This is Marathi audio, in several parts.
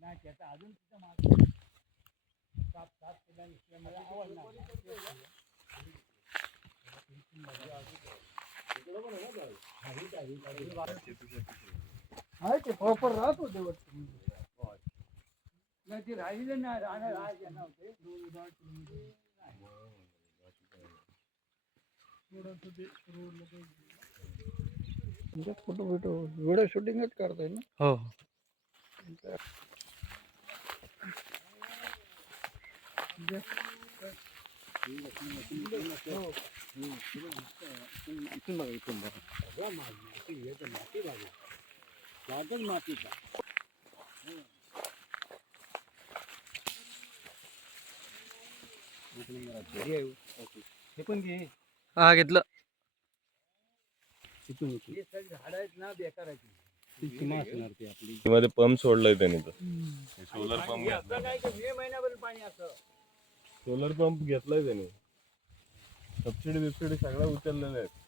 नाही त्याचा अजून तिथं मार्ग सात सात केला मला आवडणार आहे ते प्रॉपर राहत होते नाही ते राहिले नाही राहणार राहायचे नव्हते फोटो व्हिडिओ शूटिंगच करताय ना हो हे पण घे हा घेतलं झाड आहेत ना बेकार आहेत मध्ये पंप सोडलाय त्याने सोलर पंप मे महिन्यापर्यंत पाणी असं सोलर पंप घेतलाय त्याने सबसिडी बिबसिडी सगळ्या उचललेल्या आहेत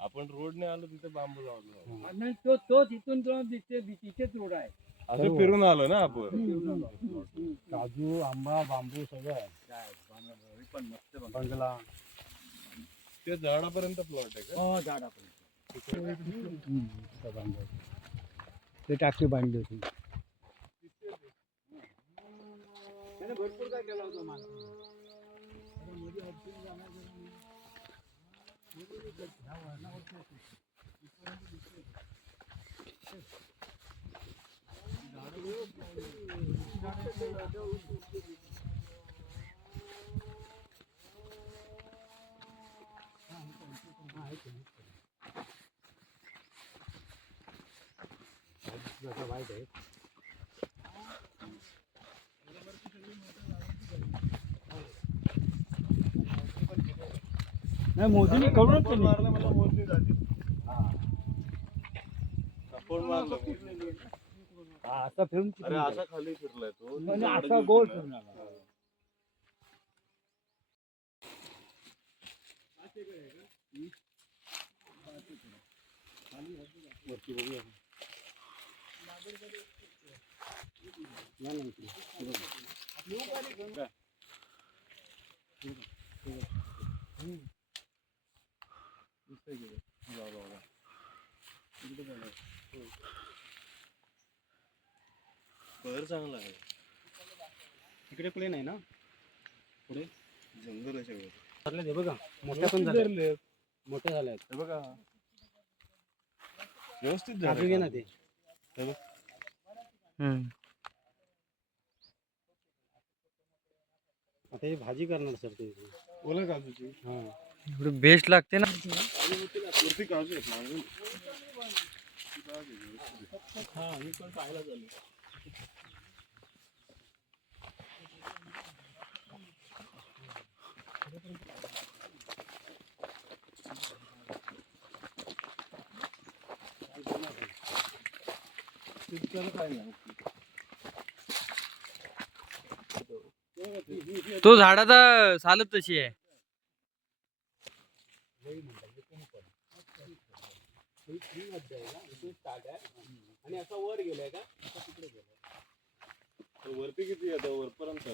आपण रोडने आलो तिथे बांबू लावला तो तिथून तिथेच रोड आहे असं फिरून आलो ना आपण काजू आंबा बांबू सगळं पण मस्त बंगला ते झाडापर्यंत प्लॉट आहे का हो झाडापर्यंत ते टाकी बांधली होती त्याने भरपूर काय केला होता वाईट आहे नाही मोदीने करूनच मारलं मला मोदी झाली असा फिरून अरे असा खाली फिरलाय तो असा गोल फिरून आला वरती बघूया बहर चांगला आहे इकडे प्लेन आहे ना पुढे जंगल आहे सगळं हे बघा मोठ्या पण झाले मोठे झाले आहेत बघा व्यवस्थित काजू घे ना ते आता ही भाजी करणार सर ते ओला काजूची हा एवढी बेस्ट लागते ना वरती काजू आहेत हा मी पण पाहायला झालो तो झाडाचा सालच तशी आहे आणि असा वर गेलाय का तिकडे गेलाय वरती किती आहे वरपर्यंत